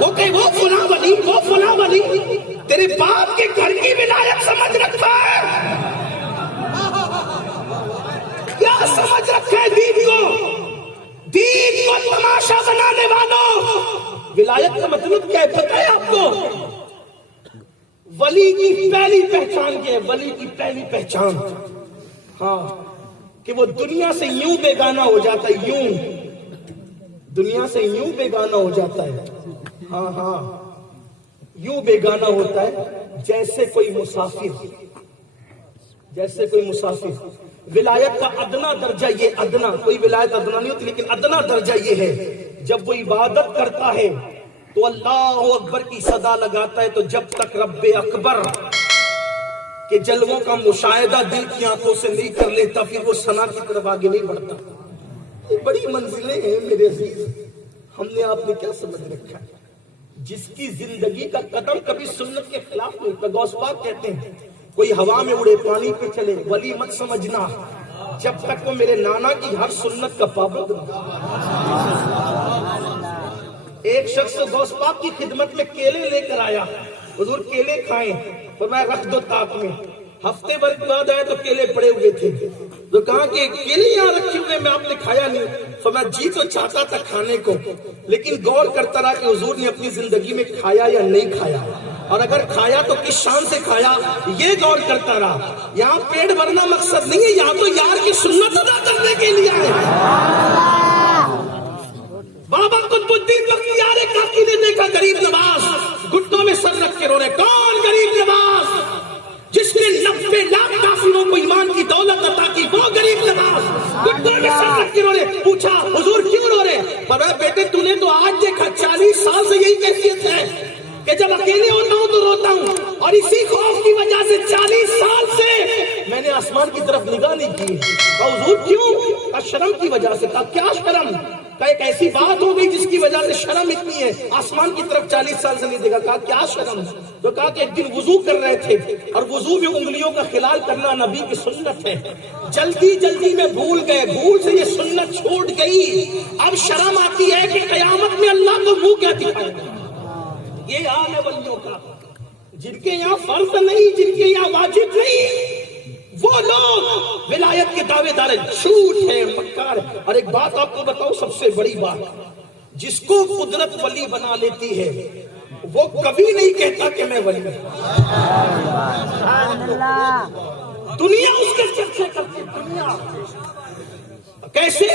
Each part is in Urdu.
وہ کہ وہ فلاں ولی، وہ فلاں ولی، تیرے باپ کے گھر کی ولایت سمجھ رکھا ہے؟ کیا سمجھ رکھا ہے دین کو؟ دین کو تماشا بنانے والوں، ولایت کا مطلب کیا ہے پتہ ہے آپ کو؟ ولی کی پہلی پہچان کیا ہے؟ ولی کی پہلی پہچان ہاں کہ وہ دنیا سے یوں بیگانہ ہو جاتا ہے، یوں دنیا سے یوں بیگانہ ہو جاتا ہے، ہاں ہاں یوں بیگانہ ہوتا ہے جیسے کوئی مسافر، جیسے کوئی مسافر۔ ولایت کا ادنا درجہ یہ، ادنا، کوئی ولایت ادنا نہیں ہوتی لیکن ادنا درجہ یہ ہے جب وہ عبادت کرتا ہے تو اللہ اکبر کی صدا لگاتا ہے، تو جب تک رب اکبر کہ جلووں کا مشاہدہ دل کی آنکھوں سے نہیں کر لیتا پھر وہ ثنا کی طرف آگے نہیں بڑھتا۔ یہ بڑی منزلیں ہیں میرے عزیز، ہم نے آپ نے کیا سمجھ رکھا ہے؟ جس کی زندگی کا قدم کبھی سنت کے خلاف نہیں ہوتا۔ غوث پاک کہتے ہیں کوئی ہوا میں اڑے پانی پہ چلے ولی مت سمجھنا جب تک وہ میرے نانا کی ہر سنت کا پابند نہ۔ ایک شخص غوث پاک کی خدمت میں کیلے لے کر آیا، حضور کیلے کھائیں، فرمایا رکھ دو تاک میں۔ ہفتے بھر کے بعد آئے تو کیلے پڑے ہوئے تھے، تو کہا کہ کیلے یہاں رکھے ہوئے میں آپ نے کھایا نہیں؟ فرمایا جی تو چاہتا تھا کھانے کو لیکن غور کرتا رہا کہ حضور نے اپنی زندگی میں کھایا یا نہیں کھایا، اور اگر کھایا تو کس شان سے کھایا یہ غور کرتا رہا۔ یہاں پیٹ بھرنا مقصد نہیں ہے، یہاں تو یار کی سنت ادا کرنے کے لیے ہے۔ بابا قطب الدین بختیار کاکی نے دیکھا غریب نواز گھٹنوں میں سر رکھ کے رو رہے۔ کون غریب نواز؟ جس نے 90 لاکھ کافروں کو ایمان کی دولت عطا کی، وہ غریب نواز گھٹنوں میں سر رکھ کے رو رہے۔ پوچھا حضور کیوں رو رہے؟ فرمایا بیٹے تو نے تو آج دیکھا، 40 سال سے یہی کیفیت ہے کہ جب اکیلے ہوتا ہوں تو روتا ہوں، اور اسی خوف کی وجہ سے 40 سال سے میں نے آسمان کی طرف نگاہ نہیں کی۔ کہا حضور کیوں؟ کہا شرم کی وجہ سے۔ کہا کیا شرم؟ کہا ایک ایسی بات ہو گئی جس کی وجہ سے شرم اتنی ہے، آسمان کی طرف 40 سال سے نہیں دیکھا۔ کہا کیا شرم؟ تو کہا کہ ایک دن وضو کر رہے تھے اور وضو میں انگلیوں کا خلال کرنا نبی کی سنت ہے، جلدی جلدی میں بھول گئے، بھول سے یہ سنت چھوٹ گئی، اب شرم آتی ہے کہ قیامت میں اللہ کو منہ کیا دکھائے گا۔ یہ حال ہے ولیوں کا، جن کے یہاں فرض نہیں، جن کے یہاں واجب نہیں، وہ لوگ ولایت کے دعوے دار ہیں، جھوٹ ہے، مکار ہے۔ اور ایک بات آپ کو بتاؤں سب سے بڑی بات، جس کو قدرت ولی بنا لیتی ہے وہ کبھی نہیں کہتا کہ میں ولی ہوں۔ دنیا اس کے چرچے کرتی ہے، دنیا کیسے؟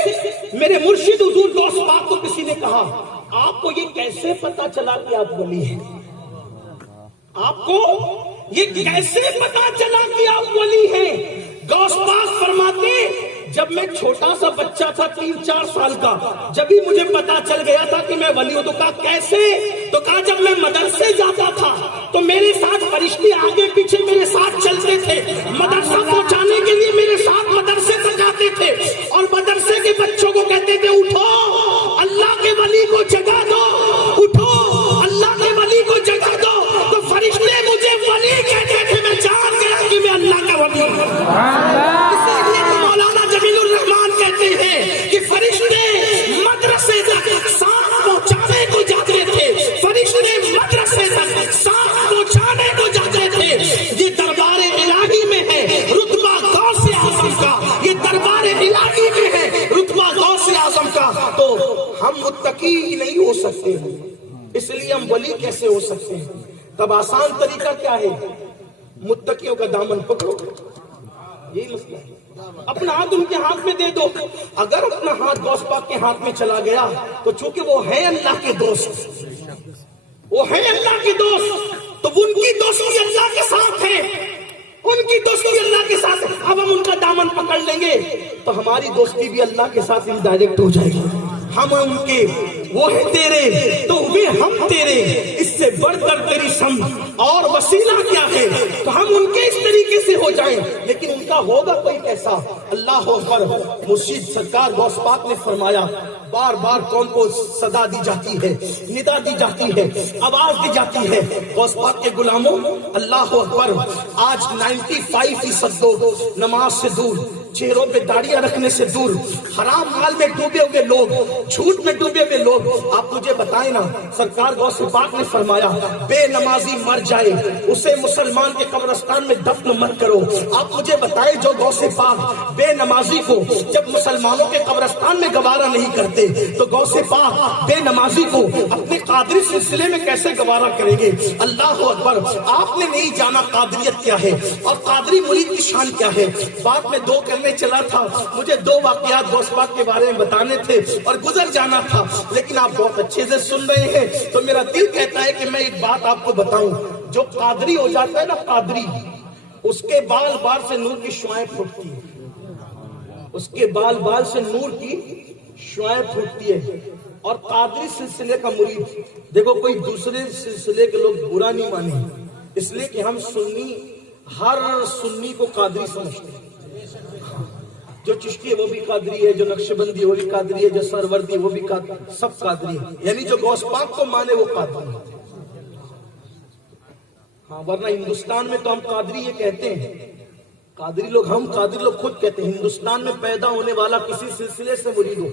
میرے مرشد حضور غوث پاک کو کسی نے کہا آپ کو یہ کیسے پتا چلا کہ آپ ولی ہیں؟ آپ کو یہ کیسے پتا چلا کہ آپ ولی ہیں؟ غوث پاک فرماتے جب میں چھوٹا سا بچہ تھا 3-4 سال کا، جب ہی مجھے پتا چل گیا تھا کہ میں ولی ہوں۔ تو کہا کیسے؟ تو کہا جب میں مدرسے جاتا تھا تو میرے ساتھ فرشتے آگے پیچھے میرے ساتھ چلتے تھے، مدرسہ پہنچانے کے لیے میرے ساتھ مدرسے تک آتے تھے، اور مدرسے کے بچوں کو کہتے تھے اٹھو اللہ کے ولی کو جگا دو، اٹھو اللہ کے ولی کو جگا دو۔ تو فرشتے مجھے ولی کہتے تھے، میں جان گیا کہ میں اللہ کا ولی ہوں۔ اسی لیے تو مولانا جمیل الرحمان کہتے ہیں کہ فرشتے مدرسے تک ساتھ پہنچانے کو جاتے تھے، فرشتے مدرسے تک ساتھ پہنچانے کو جاتے تھے۔ یہ دربار الہی میں ہے رتبہ غوث اعظم کا، یہ دربار الہی میں ہے رتبہ غوث اعظم کا۔ تو ہم متقی نہیں ہو سکتے، اس لیے ہم ولی کیسے ہو سکتے ہیں؟ تب آسان طریقہ کیا ہے؟ متقیوں کا دامن پکڑو، یہی مسئلہ ہے۔ اپنا ہاتھ ان کے ہاتھ میں دے دو۔ اگر اپنا ہاتھ غوث پاک کے ہاتھ میں چلا گیا تو چونکہ وہ ہے اللہ کے دوست، وہ ہے اللہ کے دوست، تو ان کی دوستی اللہ کے ساتھ ہے، ان کی دوستی اللہ کے ساتھ ہے۔ اب ہم ان کا دامن پکڑ لیں گے تو ہماری دوستی بھی اللہ کے ساتھ انڈائریکٹ ہو جائے گی۔ ہم ان کے، وہ ہے تیرے تو وہ ہم تیرے، اس سے بڑھ کر تیری سمجھ اور وسیلہ کیا ہے؟ تو ہم ان کے اس طریقے سے ہو جائیں، لیکن ان کا ہوگا کوئی کیسا؟ اللہ اکبر۔ مرشد سرکار غوث پاک نے فرمایا بار بار کون کو صدا دی جاتی ہے، ندا دی جاتی ہے، آواز دی جاتی ہے، غوث پاک کے غلاموں اللہ اکبر۔ آج 95% لوگ نماز سے دور، چہروں پہ داڑیاں رکھنے سے دور، حرام مال میں ڈوبے ہوئے لوگ، جھوٹ میں ڈوبے ہوئے لوگ، آپ مجھے بتائیں نا، سرکار غوث پاک نے فرمایا بے نمازی مر جائے اسے مسلمان کے قبرستان میں دفن مت کرو۔ آپ مجھے بتائیں جو غوث پاک بے نمازی کو جب مسلمانوں کے قبرستان میں گوارا نہیں کرتے تو غوث پاک بے نمازی کو اپنے قادری سلسلے میں کیسے گوارا کریں گے؟ اللہ اکبر۔ آپ نے نہیں جانا قادریت کیا ہے اور قادری مرید کی شان کیا ہے۔ بات میں دو کرنے چلا تھا، مجھے دو واقعات غوث پاک کے بارے میں بتانے تھے اور گزر جانا تھا، لیکن آپ بہت اچھے سے سن رہے ہیں تو میرا دل کہتا ہے کہ میں ایک بات آپ کو بتاؤں۔ جو قادری ہو جاتا ہے نا قادری، اس کے بال بال سے نور کی شعائیں پھوٹتی ہیں، اس کے بال بال سے نور کی شعائیں پھوٹتی ہے۔ اور قادری سلسلے کا مرید، دیکھو کوئی دوسرے سلسلے کے لوگ برا نہیں مانے، اس لیے کہ ہم سنی ہر سنی کو قادری سمجھتے ہیں۔ جو چشتی ہے وہ بھی قادری ہے، جو نقشبندی وہ بھی قادری ہے، جو سروردی وہ بھی قادری، سب قادری ہے، یعنی جو غوث پاک کو مانے وہ قادری ہے۔ ہاں ورنہ ہندوستان میں تو ہم قادری یہ کہتے ہیں، قادری لوگ، ہم قادری لوگ خود کہتے ہیں ہندوستان میں پیدا ہونے والا کسی سلسلے سے مرید ہو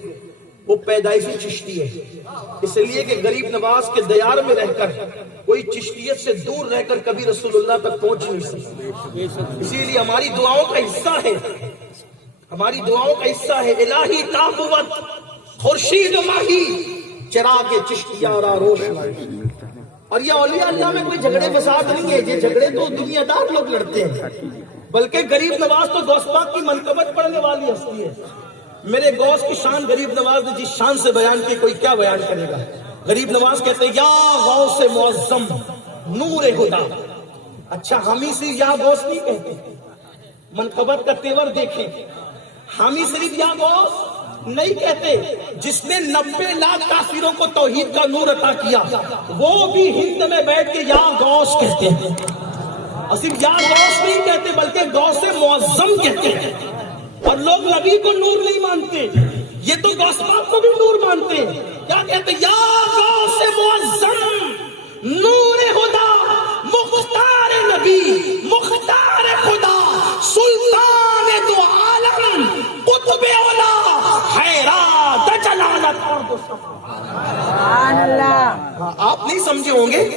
وہ پیدائشی چشتی ہے، اس لیے کہ غریب نواز کے دیار میں رہ کر کوئی چشتیت سے دور رہ کر کبھی رسول اللہ تک پہنچ نہیں سکتا۔ اسی لیے ہماری دعاؤں کا حصہ ہے، ہماری دعاؤں کا حصہ ہے الہی تابوت خورشید ماہی چراغ چشتیہ را روشن۔ اور یہ اولیاء اللہ میں کوئی جھگڑے فساد نہیں ہے، یہ جھگڑے تو دنیا دار لوگ لڑتے ہیں، بلکہ غریب نواز تو غوث پاک کی منقبت پڑھنے والی ہستی ہے۔ میرے غوث کی شان غریب نواز نے جس شان سے بیان کی کوئی کیا بیان کرے گا۔ غریب نواز کہتے ہیں یا غوث معظم نور خدا۔ اچھا ہم ہی صرف یا غوث نہیں کہتے، منقبت کا تیور دیکھیں، ہم ہی صرف یا غوث نہیں کہتے، جس نے 90 لاکھ کافروں کو توحید کا نور عطا کیا وہ بھی ہند میں بیٹھ کے یا غوث کہتے ہیں، اور صرف یا غوث نہیں کہتے بلکہ غوث معظم کہتے ہیں۔ اور لوگ نبی کو نور نہیں مانتے، یہ تو غوث پاک کو بھی نور مانتے ہیں۔ کیا کہتے ہیں؟ یا غوث معظم نور خدا مختار نبی مختار خدا سلطان دو عالم قطب اولا حیرات جلالت اور سبحان اللہ۔ آپ نہیں سمجھے ہوں گے،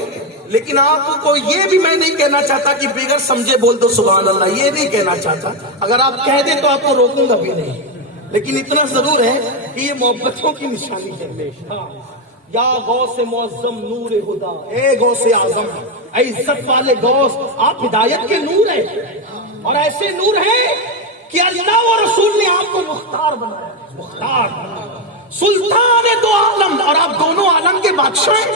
لیکن آپ کو یہ بھی میں نہیں کہنا چاہتا کہ بغیر سمجھے بول دو سبحان اللہ، یہ نہیں کہنا چاہتا۔ اگر آپ کہہ دیں تو آپ کو روکوں گا بھی نہیں، لیکن اتنا ضرور ہے کہ یہ محبتوں کی نشانی ہے۔ یا غوث معظم نور خدا، اے غوث اعظم، اے عزت والے غوث، آپ ہدایت کے نور ہیں، اور ایسے نور ہیں کہ اللہ و رسول نے آپ کو مختار بنایا، مختار سلطان دو عالم، اور آپ دونوں عالم کے بادشاہ ہیں۔